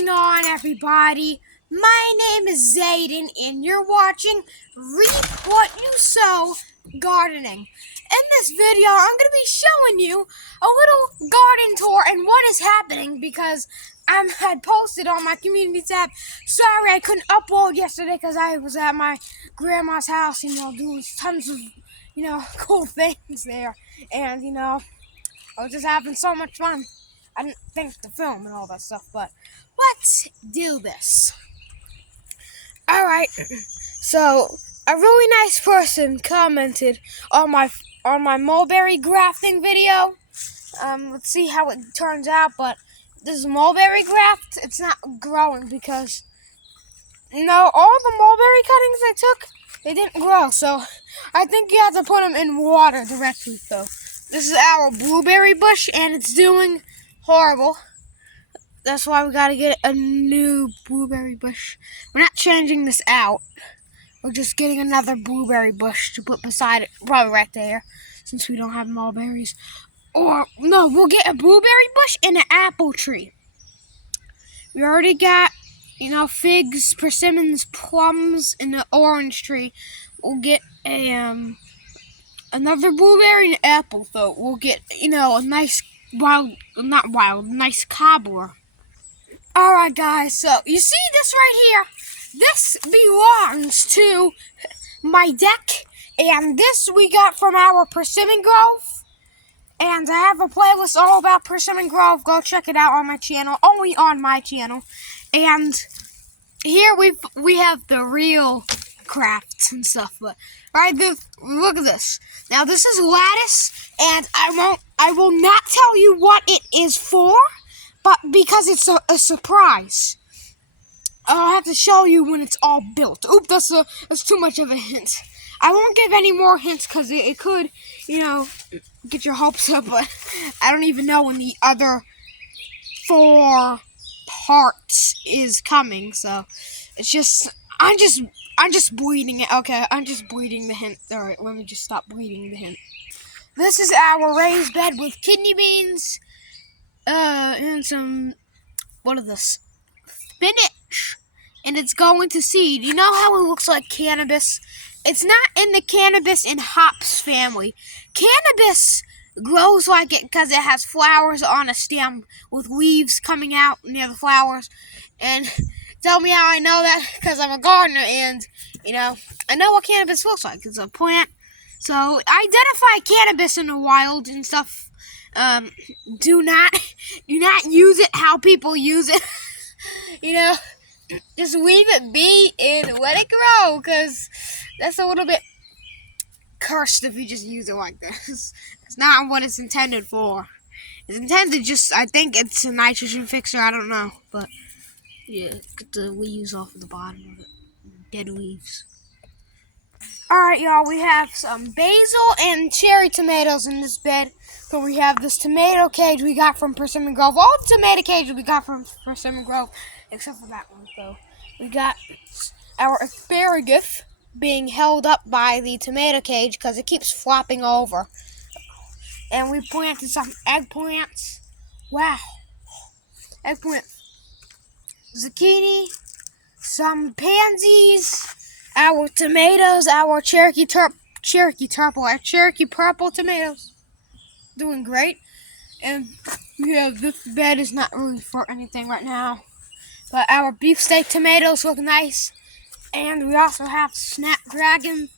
going on, everybody? My name is Zayden, and you're watching Reap What You Sow Gardening. In this video, I'm going to be showing you a little garden tour and what is happening because I had posted on my community tab. Sorry I couldn't upload yesterday because I was at my grandma's house, doing tons of, cool things there. And, I was just having so much fun. I didn't think to film and all that stuff, but let's do this. Alright, so a really nice person commented on my mulberry grafting video. Let's see how it turns out, but this is mulberry graft. It's not growing because, all the mulberry cuttings I took, they didn't grow, so I think you have to put them in water directly, though. This is our blueberry bush, and it's doing horrible. That's why we gotta get a new blueberry bush. We're not changing this out. We're just getting another blueberry bush to put beside it, probably right there, since we don't have mulberries. Or, no, we'll get a blueberry bush and an apple tree. We already got, figs, persimmons, plums, and an orange tree. We'll get a, another blueberry and an apple, though. We'll get, a nice nice cobbler. Alright guys, so you see this right here? This belongs to my deck, and this we got from our Persimmon Grove. And I have a playlist all about Persimmon Grove. Go check it out on my channel, only on my channel. And here we have the real crafts and stuff, but look at this. Now this is lattice, and I will not tell you what it is for, but because it's a surprise. I'll have to show you when it's all built. Oop, that's too much of a hint. I won't give any more hints because it could, get your hopes up, but I don't even know when the other 4 parts is coming, so it's just, I'm just bleeding it. Okay, I'm just bleeding the hint. Alright, let me just stop bleeding the hint. This is our raised bed with kidney beans, and some, what is this? Spinach. And it's going to seed. You know how it looks like cannabis? It's not in the cannabis and hops family. Cannabis grows like it because it has flowers on a stem with leaves coming out near the flowers. And tell me how I know that, because I'm a gardener and, I know what cannabis looks like. It's a plant. So identify cannabis in the wild and stuff. Do not use it how people use it. Just leave it be and let it grow, because that's a little bit cursed if you just use it like this. It's not what it's intended for. It's intended I think it's a nitrogen fixer, I don't know. But, yeah, get the leaves off of the bottom of it. Dead leaves. Alright, y'all, we have some basil and cherry tomatoes in this bed. So we have this tomato cage we got from Persimmon Grove. All the tomato cages we got from Persimmon Grove, except for that one, though. We got our asparagus being held up by the tomato cage because it keeps flopping over. And we planted some eggplants. Wow. Eggplant. Zucchini. Some pansies. Our tomatoes. Our Cherokee purple tomatoes. Doing great. And this bed is not really for anything right now. But our beefsteak tomatoes look nice. And we also have snapdragon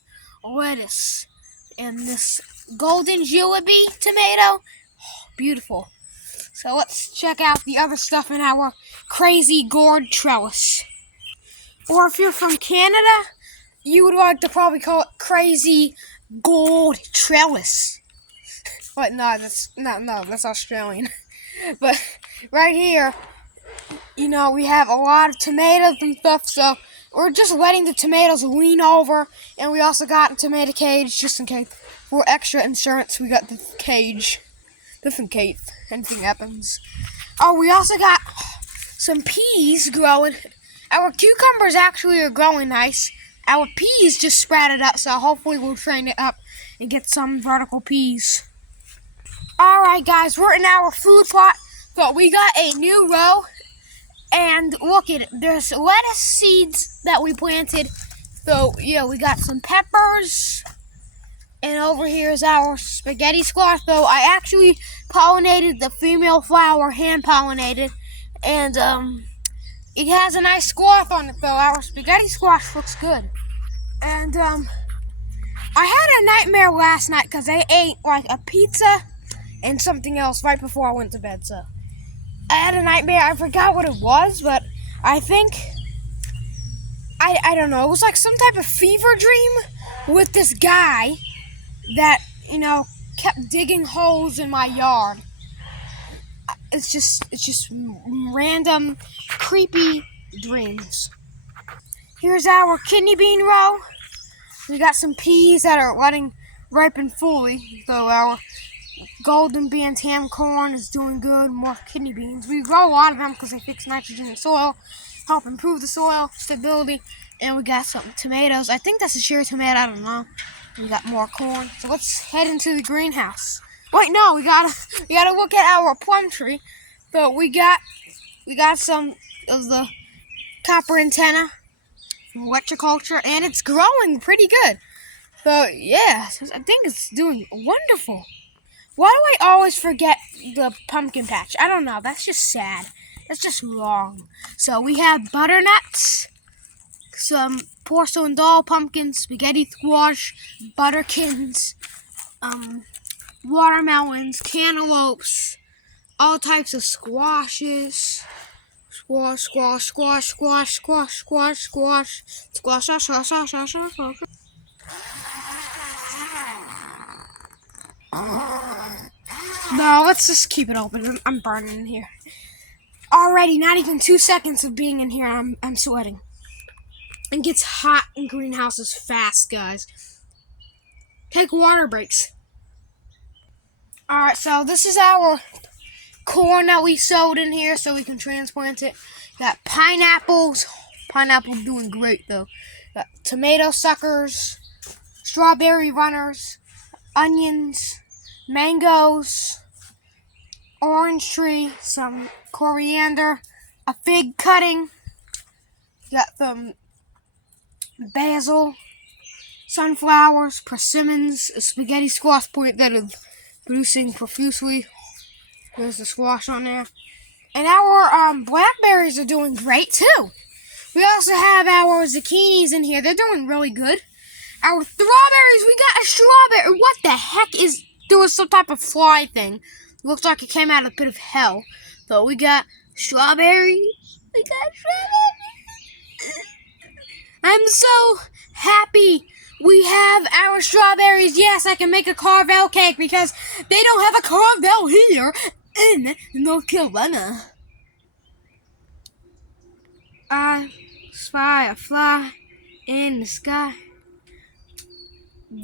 lettuce. And this golden jalebi tomato. Oh, beautiful. So let's check out the other stuff in our crazy gourd trellis. Or if you're from Canada, you would like to probably call it crazy gold trellis. But no, that's Australian. But right here, we have a lot of tomatoes and stuff, so we're just letting the tomatoes lean over, and we also got a tomato cage, just in case. For extra insurance, we got the cage, just in case anything happens. Oh, we also got some peas growing. Our cucumbers actually are growing nice. Our peas just sprouted up, so hopefully we'll train it up and get some vertical peas. Alright guys, we're in our food plot, but we got a new row, and And look at it. There's lettuce seeds that we planted. So yeah, we got some peppers. And over here is our spaghetti squash. Though I actually pollinated the female flower, hand pollinated, and it has a nice squash on it. Though our spaghetti squash looks good. And I had a nightmare last night because I ate like a pizza and something else right before I went to bed. So I had a nightmare. I forgot what it was, but I think I don't know. It was like some type of fever dream with this guy that, kept digging holes in my yard. It's just random, creepy dreams. Here's our kidney bean row. We got some peas that are letting ripen fully. So our golden bantam corn is doing good. More kidney beans. We grow a lot of them because they fix nitrogen in soil, help improve the soil stability. And we got some tomatoes. I think that's a cherry tomato. I don't know. We got more corn. So let's head into the greenhouse. Wait, no, we gotta look at our plum tree. So we got some of the copper antenna from electroculture, and it's growing pretty good. So yeah, I think it's doing wonderful. Why do I always forget the pumpkin patch? I don't know. That's just sad. That's just wrong. So we have butternuts, some porcelain doll pumpkins, spaghetti squash, butterkins, watermelons, cantaloupes, all types of squashes. Squash, squash, squash, squash, squash, squash, squash, squash, squash, squash, squash, squash, squash. No, let's just keep it open. I'm burning in here. Already, not even 2 seconds of being in here, I'm sweating. It gets hot in greenhouses fast, guys. Take water breaks. Alright, so this is our corn that we sowed in here so we can transplant it. Got pineapples. Pineapple doing great, though. Got tomato suckers, strawberry runners, onions, mangoes, orange tree, some coriander, a fig cutting. Got some basil, sunflowers, persimmons, a spaghetti squash plant that is producing profusely. There's the squash on there. And our blackberries are doing great too. We also have our zucchinis in here. They're doing really good. Our strawberries, we got a strawberry. What the heck is, there was some type of fly thing. Looks like it came out of a pit of hell. So we got strawberries. I'm so happy we have our strawberries. Yes, I can make a Carvel cake because they don't have a Carvel here in North Carolina. I spy a fly in the sky.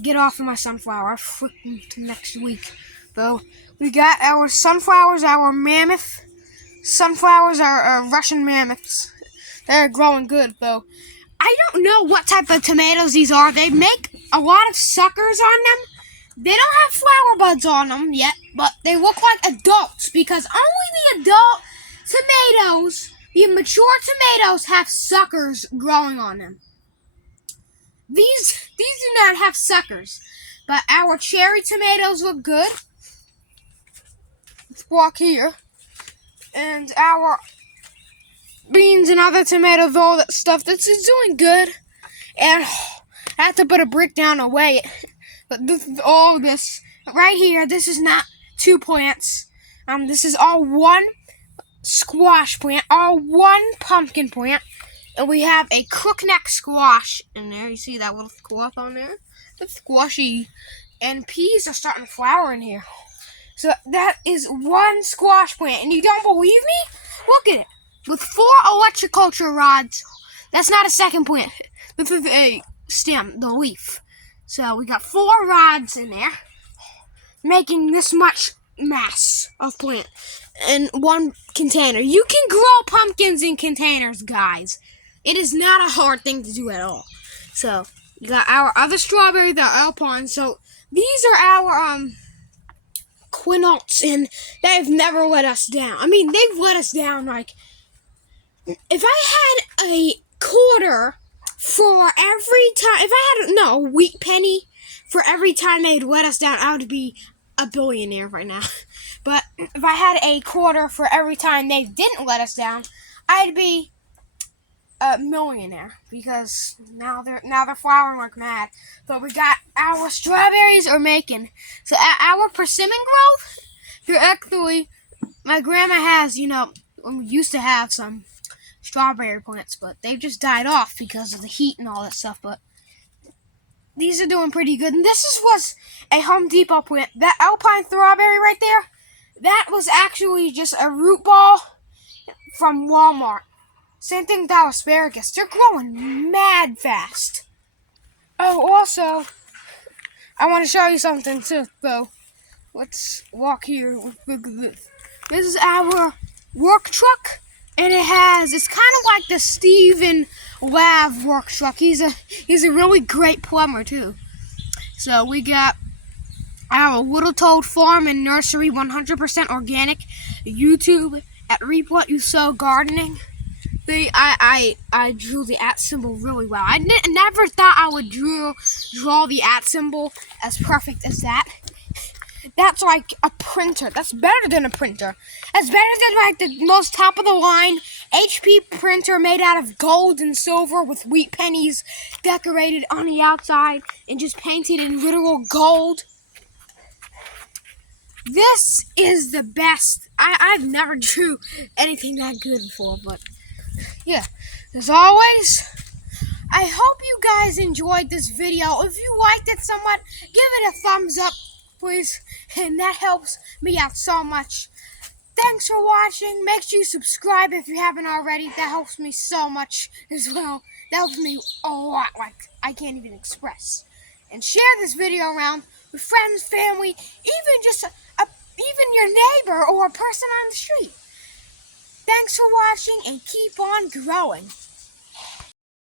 Get off of my sunflower. Freaking next week, though. We got our sunflowers, our mammoth. Sunflowers are Russian mammoths. They're growing good, though. I don't know what type of tomatoes these are. They make a lot of suckers on them. They don't have flower buds on them yet, but they look like adults because only the adult tomatoes, the mature tomatoes, have suckers growing on them. These do not have suckers, but our cherry tomatoes look good. Let's walk here. And our beans and other tomatoes, all that stuff, this is doing good. And I have to put a brick down to weigh it. But this is all this right here. This is not 2 plants. This is all one squash plant, all one pumpkin plant. And we have a crookneck squash in there. You see that little squash on there? It's squashy. And peas are starting to flower in here. So that is one squash plant. And you don't believe me? Look at it. With 4 electroculture rods. That's not a second plant. This is a stem, the leaf. So we got 4 rods in there, making this much mass of plant in one container. You can grow pumpkins in containers, guys. It is not a hard thing to do at all. So we got our other strawberry, the Alpine. So these are our quinolts, and they've never let us down. I mean, they've let us down like if I had a quarter for every time, if I had a wheat penny for every time they'd let us down, I would be a billionaire right now. But if I had a quarter for every time they didn't let us down, I'd be a millionaire, because now they're flowering like mad. But we got our strawberries are making, so our persimmon growth. They're actually, my grandma has, we used to have some strawberry plants, but they've just died off because of the heat and all that stuff. But these are doing pretty good. And was a Home Depot plant. That alpine strawberry right there, that was actually just a root ball from Walmart. Same thing with our asparagus. They're growing mad fast. Oh, also, I want to show you something too, though. Let's walk here. This is our work truck, and it's kind of like the Steven Lav work truck. He's a really great plumber too. So we got our Little Toad Farm and Nursery, 100% organic. YouTube at Reap What You Sow Gardening. I drew the @ symbol really well. I never thought I would draw the @ symbol as perfect as that. That's like a printer. That's better than a printer. That's better than like the most top of the line HP printer made out of gold and silver with wheat pennies decorated on the outside and just painted in literal gold. This is the best. I've never drew anything that good before, but yeah, as always, I hope you guys enjoyed this video. If you liked it somewhat, give it a thumbs up, please, and that helps me out so much. Thanks for watching. Make sure you subscribe if you haven't already. That helps me so much as well. That helps me a lot, like I can't even express. And share this video around with friends, family, even just even your neighbor or a person on the street. Thanks for watching, and keep on growing.